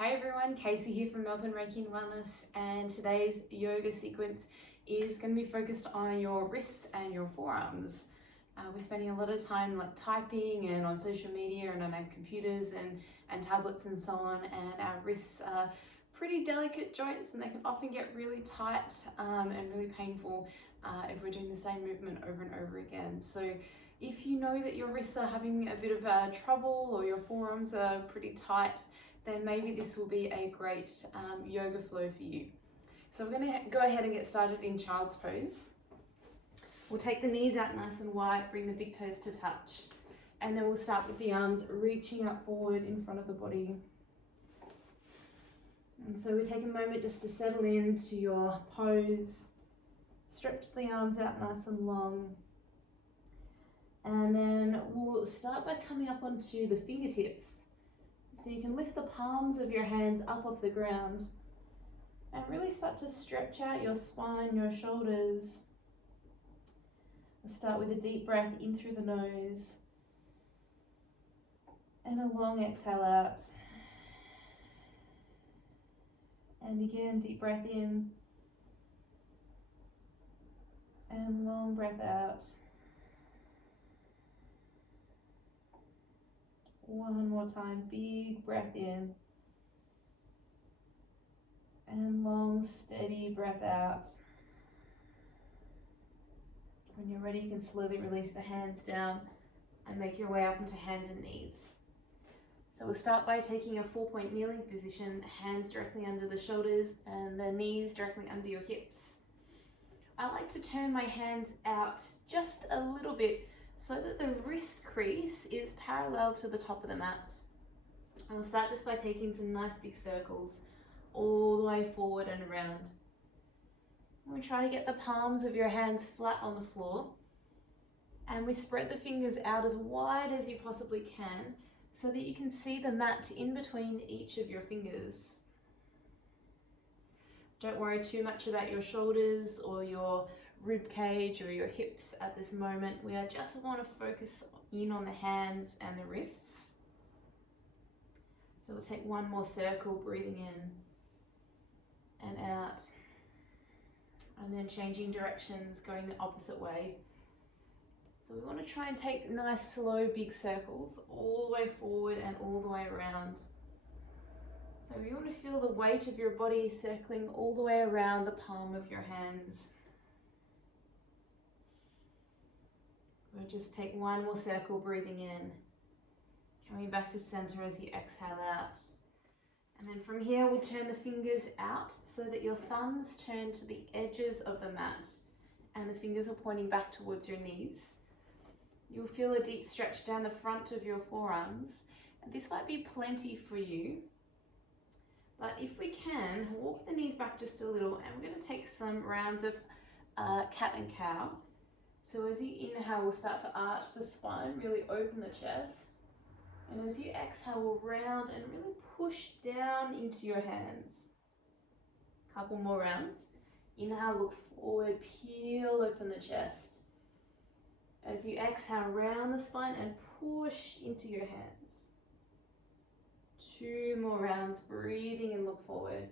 Hey everyone, Casey here from Melbourne Reiki and Wellness, and today's yoga sequence is going to be focused on your wrists and your forearms. We're spending a lot of time typing and on social media and on our computers and tablets and so on, and our wrists are pretty delicate joints and they can often get really tight and really painful if we're doing the same movement over and over again. So if you know that your wrists are having a bit of trouble or your forearms are pretty tight, then maybe this will be a great yoga flow for you. So we're going to go ahead and get started in child's pose. We'll take the knees out nice and wide, bring the big toes to touch, and then we'll start with the arms reaching up forward in front of the body. And so we take a moment just to settle into your pose, stretch the arms out nice and long, and then we'll start by coming up onto the fingertips. So you can lift the palms of your hands up off the ground and really start to stretch out your spine, your shoulders. We'll start with a deep breath in through the nose and a long exhale out. And again, deep breath in and long breath out. One more time, big breath in and long steady breath out. When you're ready, you can slowly release the hands down and make your way up into hands and knees. So we'll start by taking a 4-point kneeling position, hands directly under the shoulders and the knees directly under your hips. I like to turn my hands out just a little bit so that the wrist crease is parallel to the top of the mat. And we'll start just by taking some nice big circles all the way forward and around. We try to get the palms of your hands flat on the floor, and we spread the fingers out as wide as you possibly can so that you can see the mat in between each of your fingers. Don't worry too much about your shoulders or your rib cage or your hips at this moment. We just want to focus in on the hands and the wrists. So we'll take one more circle, breathing in and out, and then changing directions, going the opposite way. So we want to try and take nice slow big circles all the way forward and all the way around. So we want to feel the weight of your body circling all the way around the palm of your hands. We'll just take one more circle, breathing in, coming back to center as you exhale out. And then from here, we'll turn the fingers out so that your thumbs turn to the edges of the mat and the fingers are pointing back towards your knees. You'll feel a deep stretch down the front of your forearms, and this might be plenty for you. But if we can, walk the knees back just a little, and we're going to take some rounds of cat and cow. So as you inhale, we'll start to arch the spine, really open the chest. And as you exhale, we'll round and really push down into your hands. Couple more rounds. Inhale, look forward, peel open the chest. As you exhale, round the spine and push into your hands. 2 more rounds, breathing and look forward.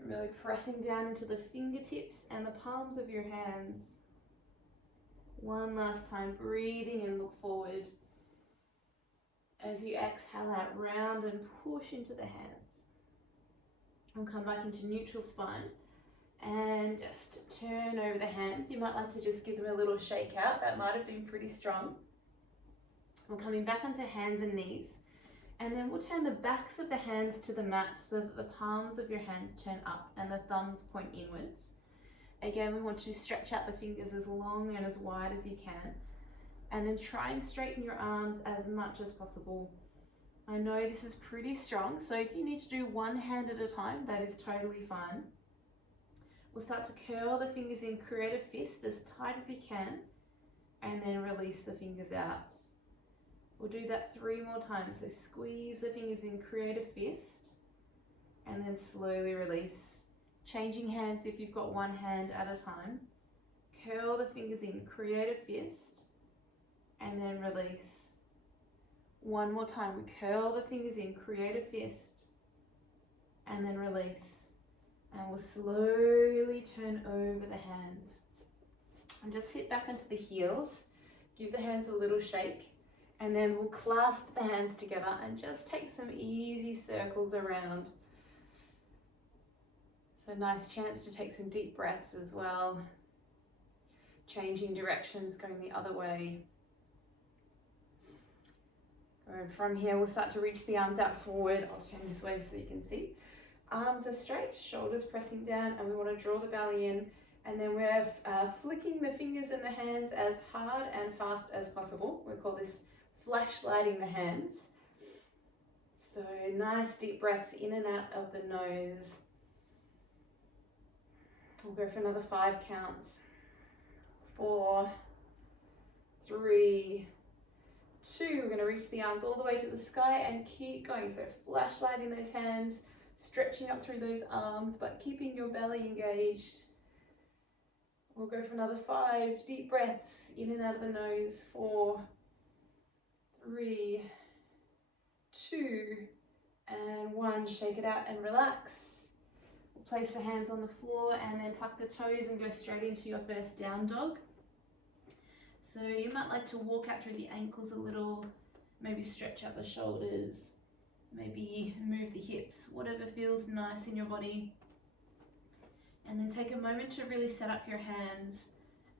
And really pressing down into the fingertips and the palms of your hands. One last time, breathing and look forward. As you exhale out, round and push into the hands. We'll come back into neutral spine and just turn over the hands. You might like to just give them a little shake out. That might have been pretty strong. We're coming back onto hands and knees. And then we'll turn the backs of the hands to the mat so that the palms of your hands turn up and the thumbs point inwards. Again, we want to stretch out the fingers as long and as wide as you can. And then try and straighten your arms as much as possible. I know this is pretty strong, so if you need to do one hand at a time, that is totally fine. We'll start to curl the fingers in, create a fist as tight as you can, and then release the fingers out. We'll do that 3 more times. So squeeze the fingers in, create a fist, and then slowly release. Changing hands if you've got one hand at a time. Curl the fingers in, create a fist, and then release. One more time, we curl the fingers in, create a fist, and then release. And we'll slowly turn over the hands. And just sit back onto the heels, give the hands a little shake, and then we'll clasp the hands together and just take some easy circles around. So nice chance to take some deep breaths as well. Changing directions, going the other way. And from here, we'll start to reach the arms out forward. I'll turn this way so you can see. Arms are straight, shoulders pressing down, and we want to draw the belly in. And then we're flicking the fingers and the hands as hard and fast as possible. We call this flashlighting the hands. So nice deep breaths in and out of the nose. We'll go for another 5 counts. 4, 3, 2. We're going to reach the arms all the way to the sky and keep going. So flashlighting those hands, stretching up through those arms, but keeping your belly engaged. We'll go for another 5 deep breaths in and out of the nose. 4, 3, 2, and 1. Shake it out and relax. We'll place the hands on the floor and then tuck the toes and go straight into your first down dog. So you might like to walk out through the ankles a little, maybe stretch out the shoulders, maybe move the hips, whatever feels nice in your body. And then take a moment to really set up your hands.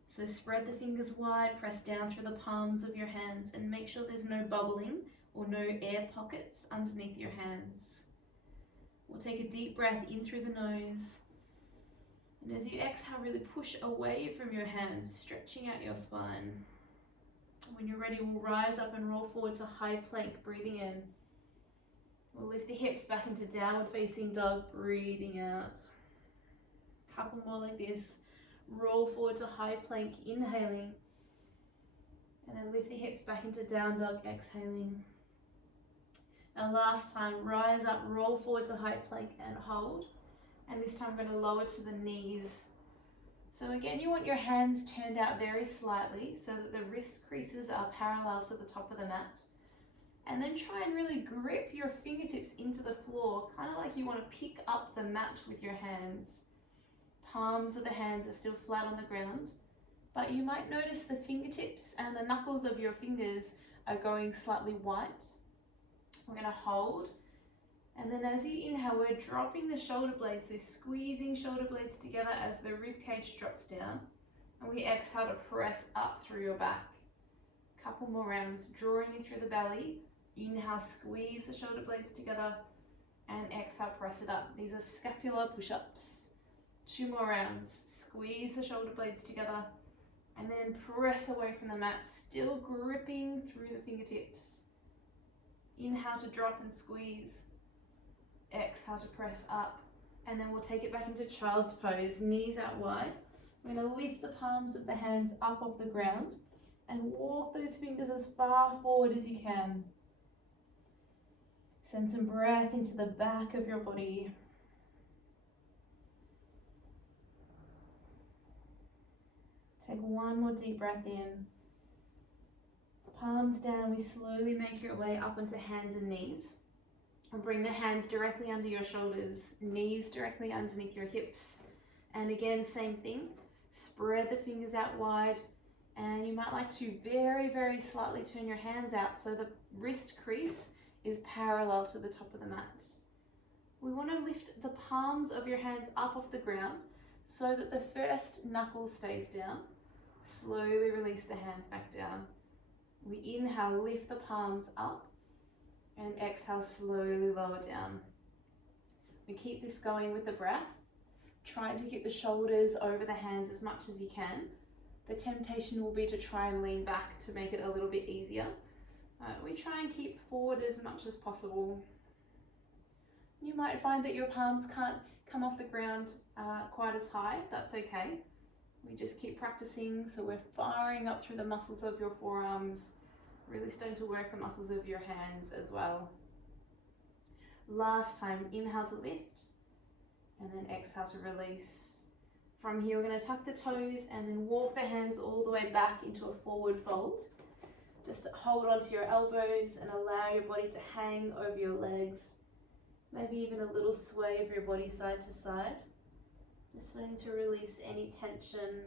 So spread the fingers wide, press down through the palms of your hands, and make sure there's no bubbling or no air pockets underneath your hands. We'll take a deep breath in through the nose. And as you exhale, really push away from your hands, stretching out your spine. When you're ready, we'll rise up and roll forward to high plank, breathing in. We'll lift the hips back into downward facing dog, breathing out. Couple more like this. Roll forward to high plank, inhaling. And then lift the hips back into down dog, exhaling. And last time, rise up, roll forward to high plank and hold. And this time we're going to lower to the knees. So again, you want your hands turned out very slightly so that the wrist creases are parallel to the top of the mat. And then try and really grip your fingertips into the floor, kind of like you want to pick up the mat with your hands. Palms of the hands are still flat on the ground, but you might notice the fingertips and the knuckles of your fingers are going slightly white. We're going to hold, and then as you inhale, we're dropping the shoulder blades, so squeezing shoulder blades together as the rib cage drops down, and we exhale to press up through your back. Couple more rounds, drawing in through the belly. Inhale, squeeze the shoulder blades together, and exhale, press it up. These are scapular push-ups. 2 more rounds. Squeeze the shoulder blades together and then press away from the mat, still gripping through the fingertips. Inhale to drop and squeeze. Exhale to press up. And then we'll take it back into child's pose, knees out wide. We're going to lift the palms of the hands up off the ground and walk those fingers as far forward as you can. Send some breath into the back of your body. Take 1 more deep breath in. Palms down, we slowly make your way up onto hands and knees. And bring the hands directly under your shoulders, knees directly underneath your hips. And again, same thing. Spread the fingers out wide. And you might like to very, very slightly turn your hands out so the wrist crease is parallel to the top of the mat. We want to lift the palms of your hands up off the ground so that the first knuckle stays down. Slowly release the hands back down. We inhale, lift the palms up, and exhale, slowly lower down. We keep this going with the breath, trying to keep the shoulders over the hands as much as you can. The temptation will be to try and lean back to make it a little bit easier. We try and keep forward as much as possible. You might find that your palms can't come off the ground quite as high. That's okay. We just keep practicing, so we're firing up through the muscles of your forearms, really starting to work the muscles of your hands as well. Last time, inhale to lift, and then exhale to release. From here, we're going to tuck the toes and then walk the hands all the way back into a forward fold. Just hold onto your elbows and allow your body to hang over your legs. Maybe even a little sway of your body side to side. Just starting to release any tension.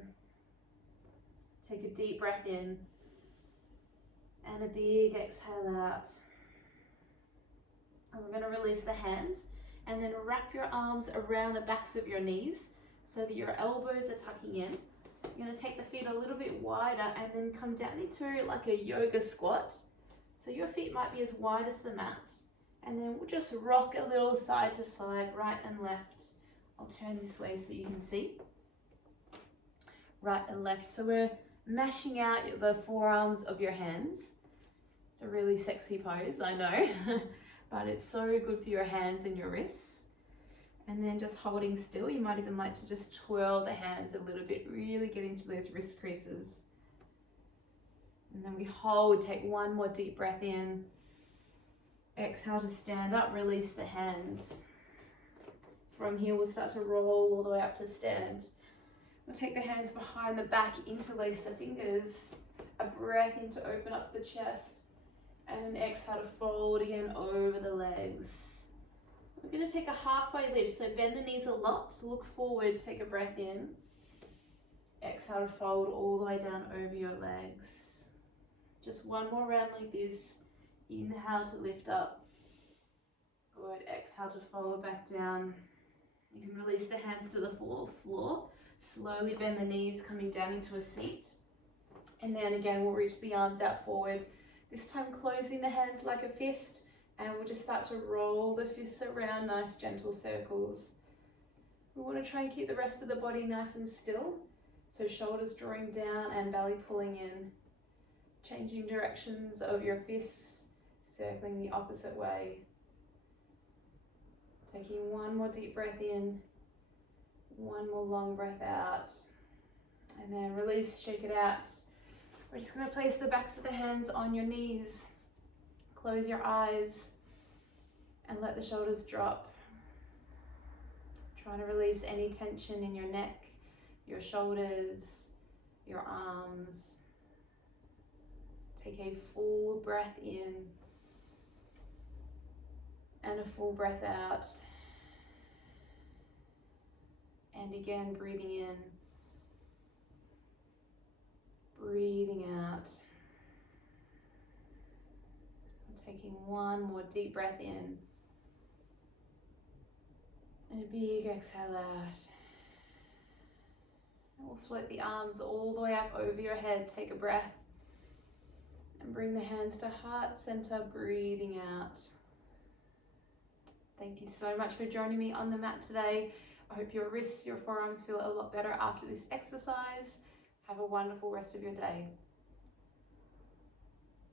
Take a deep breath in and a big exhale out. And we're going to release the hands and then wrap your arms around the backs of your knees so that your elbows are tucking in. You're going to take the feet a little bit wider and then come down into like a yoga squat. So your feet might be as wide as the mat. And then we'll just rock a little side to side, right and left. I'll turn this way so you can see. Right and left. So we're mashing out the forearms of your hands. It's a really sexy pose, I know, but it's so good for your hands and your wrists. And then just holding still, you might even like to just twirl the hands a little bit, really get into those wrist creases. And then we hold, take one more deep breath in. Exhale to stand up, release the hands. From here, we'll start to roll all the way up to stand. We'll take the hands behind the back, interlace the fingers. A breath in to open up the chest. And an exhale to fold again over the legs. We're going to take a halfway lift, so bend the knees a lot, look forward, take a breath in. Exhale to fold all the way down over your legs. Just one more round like this. Inhale to lift up. Good. Exhale to fold back down. You can release the hands to the floor. Slowly bend the knees, coming down into a seat. And then again, we'll reach the arms out forward. This time closing the hands like a fist. And we'll just start to roll the fists around, nice gentle circles. We want to try and keep the rest of the body nice and still. So shoulders drawing down and belly pulling in. Changing directions of your fists, circling the opposite way. Taking one more deep breath in, one more long breath out, and then release, shake it out. We're just going to place the backs of the hands on your knees. Close your eyes and let the shoulders drop. Trying to release any tension in your neck, your shoulders, your arms. Take a full breath in and a full breath out. And again, breathing in, breathing out. Taking one more deep breath in and a big exhale out. And we'll float the arms all the way up over your head. Take a breath and bring the hands to heart center, breathing out. Thank you so much for joining me on the mat today. I hope your wrists, your forearms feel a lot better after this exercise. Have a wonderful rest of your day.